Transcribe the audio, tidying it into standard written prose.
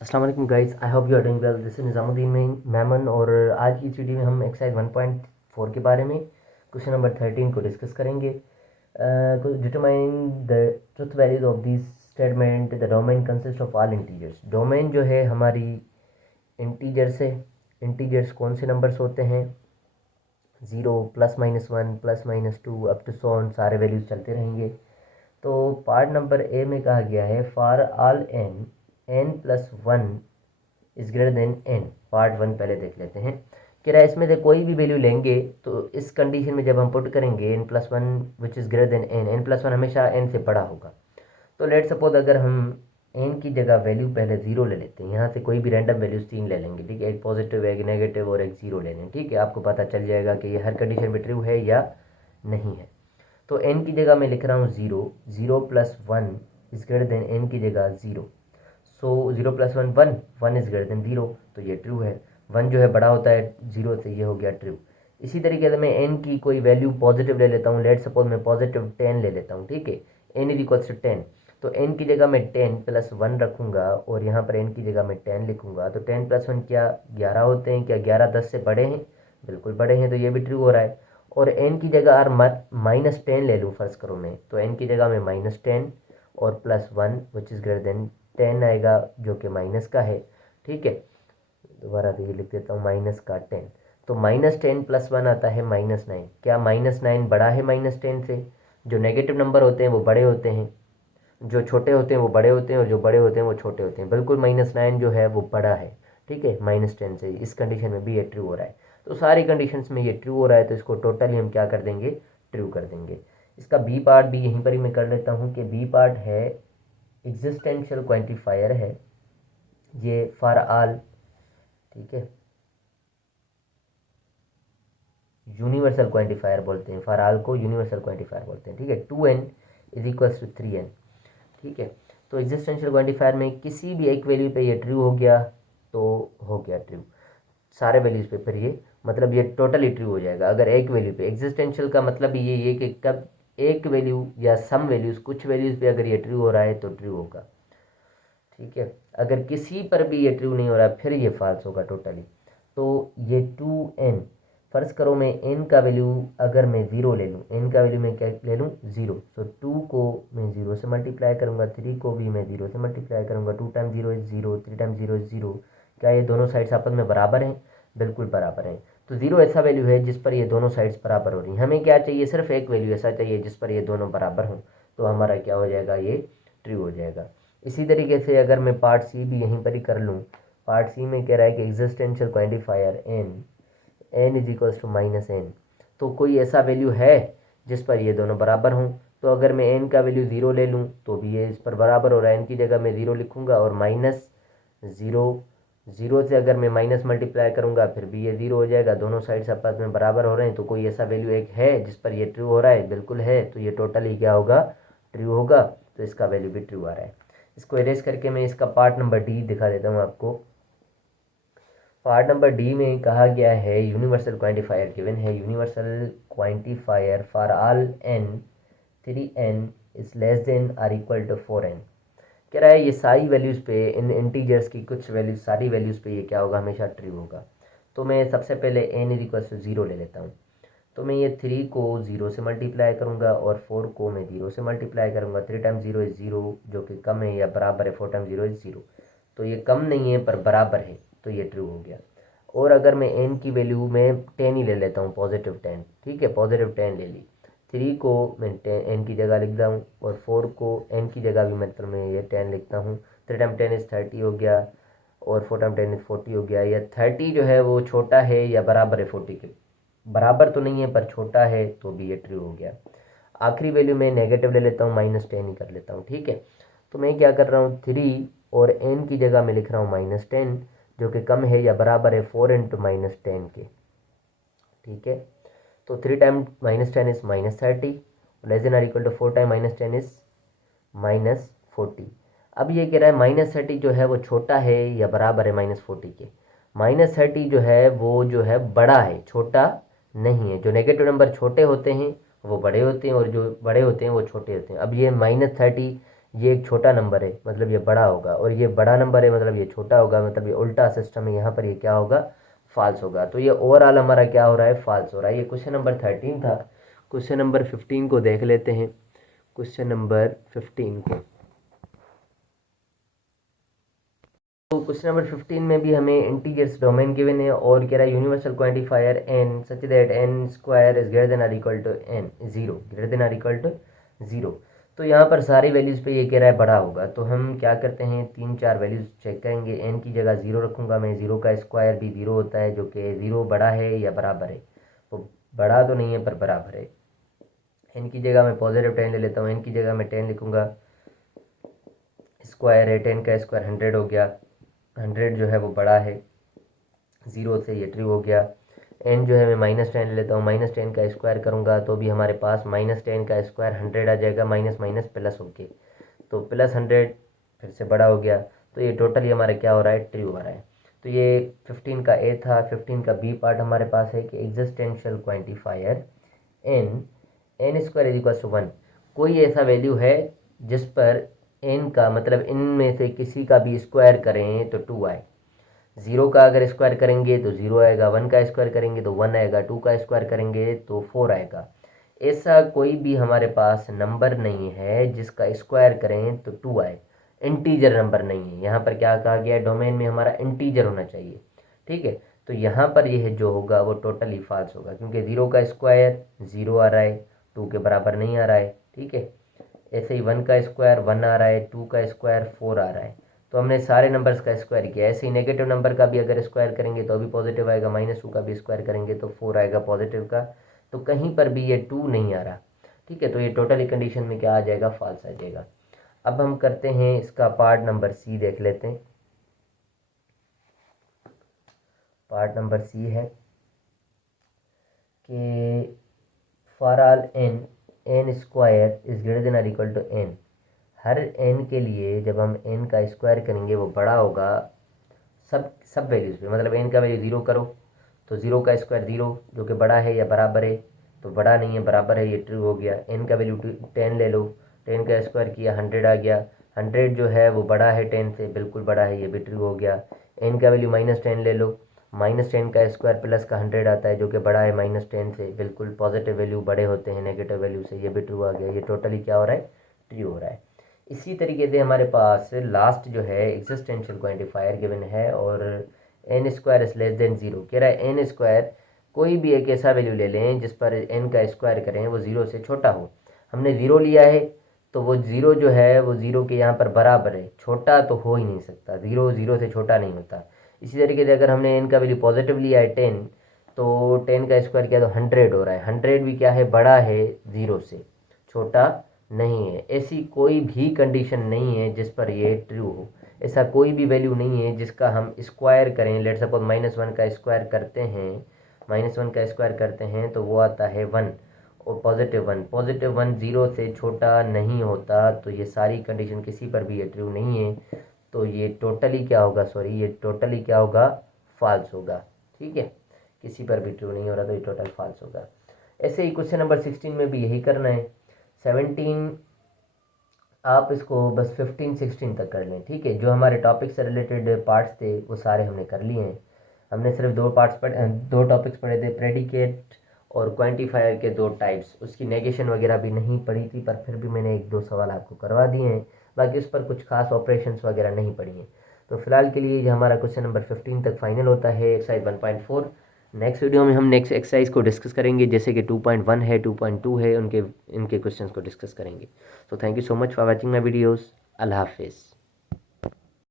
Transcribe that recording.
अस्सलाम वालेकुम guys, I hope you are doing well. This is Nizamuddin Memon और आज की इस वीडियो में हम एक्सरसाइज 1.4 के बारे में क्वेश्चन नंबर 13 को डिस्कस करेंगे। Determine the truth values of this statement. The domain consist of all integers. Domain जो है हमारी इंटीजर्स है। इंटीजर्स कौन से नंबर्स होते हैं? 0 +-1 +-2 अप टू सो ऑन, सारे वैल्यूज चलते रहेंगे। तो पार्ट नंबर ए में कहा गया है for all n+1 is greater then n। Part 1 पहले देख लेते हैं। कह रहा है इसमें से कोई भी वैल्यू लेंगे तो इस कंडीशन में जब हम पुट करेंगे n+1 which is greater than n, n+1 हमेशा n से बड़ा होगा। तो लेट सपोज अगर हम n की जगह वैल्यू पहले 0 ले लेते हैं, यहाँ से कोई भी रैंडम वैल्यूज 3 ले लेंगे, ठीक है। एक पॉजिटिव, एक नेगेटिव और एक 0 ले लें, ठीक है। आपको पता चल जाएगा कि ये हर कंडीशन में ट्रू है या नहीं है। तो n की जगह मैं लिख रहा हूँ 0, 0+1 इज ग्रेटर देन n की जगह 0। सो 0+1 1, 1 इज ग्रेटर देन 0, तो ये ट्रू है। 1 जो है बड़ा होता है 0 से, ये हो गया ट्रू। इसी तरीके से मैं n की कोई वैल्यू पॉजिटिव ले लेता हूँ। लेट सपोज मैं पॉजिटिव 10 ले लेता हूँ, ठीक है। n इज इक्वल्स टू 10, तो n की जगह मैं 10+1 रखूँगा और यहाँ पर n की जगह मैं 10 लिखूँगा। तो 10+1 क्या 11 होते हैं? क्या 11 10 से बड़े हैं? बिल्कुल बड़े हैं, तो ये भी ट्रू हो रहा है। और n की जगह अगर -10 ले लूँ फर्ज करो मैं, तो n की जगह मैं -10 और +1 विच इज़ ग्रेटर देन 10 आएगा, जो कि माइनस का है, ठीक है। दोबारा से ये लिख देता हूँ माइनस का 10। तो -10 +1 आता है -9। क्या -9 बड़ा है -10 से? जो नेगेटिव नंबर होते हैं वो बड़े होते हैं, जो छोटे होते हैं वो बड़े होते हैं, और जो बड़े होते हैं वो छोटे होते हैं। बिल्कुल -9 जो है वो बड़ा है, ठीक है, -10 से। इस कंडीशन में भी ये ट्रू हो रहा है। तो सारी कंडीशंस में ये ट्रू हो रहा है, तो इसको टोटली हम क्या कर देंगे? ट्रू कर देंगे। इसका बी पार्ट भी यहीं पर ही मैं कर लेता हूँ कि बी पार्ट है एग्जिस्टेंशियल क्वांटिफायर है ये फॉर ऑल, ठीक है। यूनिवर्सल क्वांटिफायर बोलते हैं, फॉर ऑल को यूनिवर्सल क्वांटिफायर बोलते हैं, ठीक है। 2n is equals to 3n, ठीक है। तो एग्जिस्टेंशियल क्वांटिफायर में किसी भी एक वैल्यू पे ये ट्रू हो गया तो हो गया ट्रू। सारे वैल्यूज पे फिर ये मतलब ये टोटली ट्रू हो जाएगा अगर एक वैल्यू पे। एग्जिस्टेंशियल का मतलब ये कि कब एक वैल्यू या सम वैल्यूज, कुछ वैल्यूज पे अगर ये ट्रू हो रहा है तो ट्रू होगा, ठीक है। अगर किसी पर भी ये ट्रू नहीं हो रहा फिर ये फॉल्स होगा टोटली। तो ये 2n, फर्ज करो मैं n का वैल्यू अगर मैं 0 ले लूँ, n का वैल्यू मैं क्या ले लूँ? 0। तो 2 को मैं 0 से मल्टीप्लाई करूँगा, 3 को भी मैं 0 से मल्टीप्लाई करूँगा। 2 टाइम 0 इज 0, 3 टाइम 0 इज 0। क्या ये दोनों साइड्स आपस में बराबर हैं? बिल्कुल बराबर हैं। तो 0 ऐसा वैल्यू है जिस पर ये दोनों साइड्स बराबर हो रही हैं। हमें क्या चाहिए? सिर्फ एक वैल्यू ऐसा चाहिए जिस पर ये दोनों बराबर हों, तो हमारा क्या हो जाएगा? ये ट्रू हो जाएगा। इसी तरीके से अगर मैं पार्ट सी भी यहीं पर ही कर लूँ, पार्ट सी में कह रहा है कि existential quantifier n is equals to -n। तो कोई ऐसा वैल्यू है जिस पर ये दोनों बराबर हों। तो अगर मैं n का वैल्यू 0 ले लूँ तो भी ये इस पर बराबर हो रहा है। n की जगह मैं 0 लिखूँगा और -0, 0 से अगर मैं माइनस मल्टीप्लाई करूँगा फिर भी ये 0 हो जाएगा। दोनों साइड्स आपस में बराबर हो रहे हैं, तो कोई ऐसा वैल्यू एक है जिस पर ये ट्रू हो रहा है? बिल्कुल है। तो ये टोटली क्या होगा? ट्रू होगा। तो इसका वैल्यू भी ट्रू आ रहा है। इसको इरेज करके मैं इसका पार्ट नंबर डी दिखा देता हूँ आपको। पार्ट नंबर डी में कहा गया है यूनिवर्सल क्वांटिफायर गिवन है। Universal quantifier for all n 3n is less than or equal to 4n। कह रहा है ये सारी वैल्यूज़ पे, इन इंटीजर्स की कुछ वैल्यूज, सारी वैल्यूज़ पे ये क्या होगा? हमेशा ट्रू होगा। तो मैं सबसे पहले n इज इक्वल टू 0 ले लेता हूँ। तो मैं ये 3 को 0 से मल्टीप्लाई करूँगा और 4 को मैं 0 से मल्टीप्लाई करूँगा। 3 टाइम 0 इज़ 0, जो कि कम है या बराबर है 4 टाइम 0 इज़ 0। तो ये कम नहीं है पर बराबर है, तो ये ट्रू हो गया। और अगर मैं n की वैल्यू में 10 ही ले लेता हूँ, पॉजिटिव 10, ठीक है, पॉजिटिव 10 ले ली। 3 को मैं n की जगह लिखता हूँ और 4 को n की जगह भी मतलब मैं ये 10 लिखता हूँ। 3 टाइम 10 इज़ 30 हो गया और 4 टाइम 10 इज़ 40 हो गया। या 30 जो है वो छोटा है या बराबर है 40 के? बराबर तो नहीं है पर छोटा है, तो भी ये ट्रू हो गया। आखिरी वैल्यू में नेगेटिव ले लेता हूँ, -10 ही कर लेता हूँ, ठीक है। तो मैं क्या कर रहा हूँ? 3 और n की जगह मैं लिख रहा हूँ -10, जो कि कम है या बराबर है 4 इंटू -10 के, ठीक है। तो 3 time -10 is -30, less than or equal to 4 time -10 is -40। अब ये कह रहा है -30 जो है वो छोटा है या बराबर है -40 के? -30 जो है वो जो है बड़ा है, छोटा नहीं है। जो नेगेटिव नंबर छोटे होते हैं वो बड़े होते हैं और जो बड़े होते हैं वो छोटे होते हैं। अब ये -30 ये एक छोटा नंबर है मतलब ये बड़ा होगा, और ये बड़ा नंबर है मतलब ये छोटा होगा, मतलब ये उल्टा सिस्टम है, यहाँ पर ये क्या होगा, फॉल्स होगा। तो ये ओवरऑल हमारा क्या हो रहा है, फॉल्स हो रहा है। ये क्वेश्चन नंबर 13 था। क्वेश्चन नंबर 15 को देख लेते हैं। क्वेश्चन नंबर 15 को, तो क्वेश्चन नंबर 15 में भी हमें इंटीजर्स डोमेन गिवन है और कह रहा है universal quantifier n such that n square is greater than or equal to n zero, greater than or equal to zero. तो यहाँ पर सारी वैल्यूज़ पे ये कह रहा है बड़ा होगा, तो हम क्या करते हैं, 3-4 वैल्यूज़ चेक करेंगे। एन की जगह ज़ीरो रखूँगा मैं, ज़ीरो का स्क्वायर भी ज़ीरो होता है, जो कि ज़ीरो बड़ा है या बराबर है, वो बड़ा तो नहीं है पर बराबर है। एन की जगह मैं पॉजिटिव 10 ले लेता हूँ, एन की जगह मैं 10 लिखूँगा, स्क्वायर है 10 का स्क्वायर 100 हो गया, 100 जो है वो बड़ा है, ज़ीरो से ये ट्रू हो गया। एन जो है मैं -10 ले लेता हूँ, -10 का स्क्वायर करूँगा तो भी हमारे पास -10 का स्क्वायर 100 आ जाएगा, माइनस माइनस प्लस हो के, तो +100 फिर से बड़ा हो गया। तो ये टोटली हमारा क्या हो रहा है, ट्रू हो रहा है। तो ये 15 का ए था। 15 का बी पार्ट हमारे पास है कि existential quantifier n square is equal to 1, कोई ऐसा वैल्यू है जिस पर एन का मतलब इनमें से किसी का भी स्क्वायर करें तो 2 आए। ज़ीरो का अगर स्क्वायर करेंगे तो ज़ीरो आएगा, 1 का स्क्वायर करेंगे तो 1 आएगा, 2 का स्क्वायर करेंगे तो 4 आएगा। ऐसा कोई भी हमारे पास नंबर नहीं है जिसका स्क्वायर करें तो 2 आए, इंटीजर नंबर नहीं है। यहाँ पर क्या कहा गया है, डोमेन में हमारा इंटीजर होना चाहिए, ठीक है। तो यहाँ पर यह जो होगा वो टोटली फॉल्स होगा, क्योंकि ज़ीरो का स्क्वायर ज़ीरो आ रहा है, 2 के बराबर नहीं आ रहा है, ठीक है। ऐसे ही 1 का स्क्वायर 1 आ रहा है, 2 का स्क्वायर 4 आ रहा है। तो हमने सारे नंबर्स का स्क्वायर किया। ऐसे ही नेगेटिव नंबर का भी अगर स्क्वायर करेंगे तो अभी पॉजिटिव आएगा, -2 का भी स्क्वायर करेंगे तो 4 आएगा पॉजिटिव का। तो कहीं पर भी ये 2 नहीं आ रहा, ठीक है। तो ये टोटली कंडीशन में क्या आ जाएगा, फॉल्स आ जाएगा। अब हम करते हैं इसका पार्ट नंबर सी, देख लेते हैं। पार्ट नंबर सी है कि for all n square is greater than or equal to n, हर एन के लिए जब हम एन का स्क्वायर करेंगे वो बड़ा होगा सब वैल्यूज़ पे, मतलब एन का वैल्यू ज़ीरो करो तो ज़ीरो का स्क्वायर ज़ीरो, जो कि बड़ा है या बराबर है, तो बड़ा नहीं है बराबर है, ये ट्रू हो गया। एन का वैल्यू 10 ले लो, 10 का स्क्वायर किया 100 आ गया, 100 जो है वो बड़ा है 10 से, बिल्कुल बड़ा है, ये भी ट्रू हो गया। एन का वैल्यू -10 ले लो, -10 का स्क्वायर प्लस का 100 आता है, जो कि बड़ा है -10 से, बिल्कुल पॉजिटिव वैल्यू बड़े होते हैं नेगेटिव वैल्यू से, ये भी ट्रू आ गया। ये टोटली क्या हो रहा है, ट्रू हो रहा है। इसी तरीके से हमारे पास लास्ट जो है एग्जिस्टेंशियल क्वांटिफायर गिवन है और n square is less than zero, कह रहा है एन स्क्वायर कोई भी एक ऐसा वैल्यू ले लें जिस पर एन का स्क्वायर करें वो ज़ीरो से छोटा हो। हमने ज़ीरो लिया है तो वो ज़ीरो जो है वो ज़ीरो के यहाँ पर बराबर है, छोटा तो हो ही नहीं सकता, ज़ीरो ज़ीरो से छोटा नहीं होता। इसी तरीके से अगर हमने एन का वैल्यू पॉजिटिव लिया है 10, तो 10 का स्क्वायर किया तो 100 हो रहा है, 100 भी क्या है, बड़ा है ज़ीरो से, छोटा नहीं है। ऐसी कोई भी कंडीशन नहीं है जिस पर ये ट्रू हो, ऐसा कोई भी वैल्यू नहीं है जिसका हम स्क्वायर करें, लेट सपोज -1 का स्क्वायर करते हैं, -1 का स्क्वायर करते हैं तो वो आता है 1, और +1 ज़ीरो से छोटा नहीं होता। तो ये सारी कंडीशन किसी पर भी ये ट्रू नहीं है, तो ये टोटली क्या होगा, सॉरी ये टोटली क्या होगा, फॉल्स होगा, ठीक है। किसी पर भी ट्रू नहीं हो रहा तो ये टोटल फॉल्स होगा। ऐसे ही क्वेश्चन नंबर 16 में भी यही करना है। 17 आप इसको बस 15-16 तक कर लें, ठीक है। जो हमारे टॉपिक से रिलेटेड पार्ट्स थे वो सारे हमने कर लिए हैं। हमने सिर्फ दो टॉपिक्स पढ़े थे, प्रेडिकेट और क्वांटिफायर के दो टाइप्स, उसकी नेगेशन वगैरह भी नहीं पढ़ी थी, पर फिर भी मैंने 1-2 सवाल आपको करवा दिए हैं, बाकी उस पर कुछ खास ऑपरेशंस वगैरह नहीं पढ़ी हैं। तो फिलहाल के लिए जो हमारा क्वेश्चन नंबर 15 तक फाइनल होता है एक्सरसाइज 1.4। नेक्स्ट वीडियो में हम नेक्स्ट एक्सरसाइज को डिस्कस करेंगे, जैसे कि 2.1 है, 2.2 है, इनके क्वेश्चंस को डिस्कस करेंगे। So thank you so much for watching my videos. Allah Hafiz.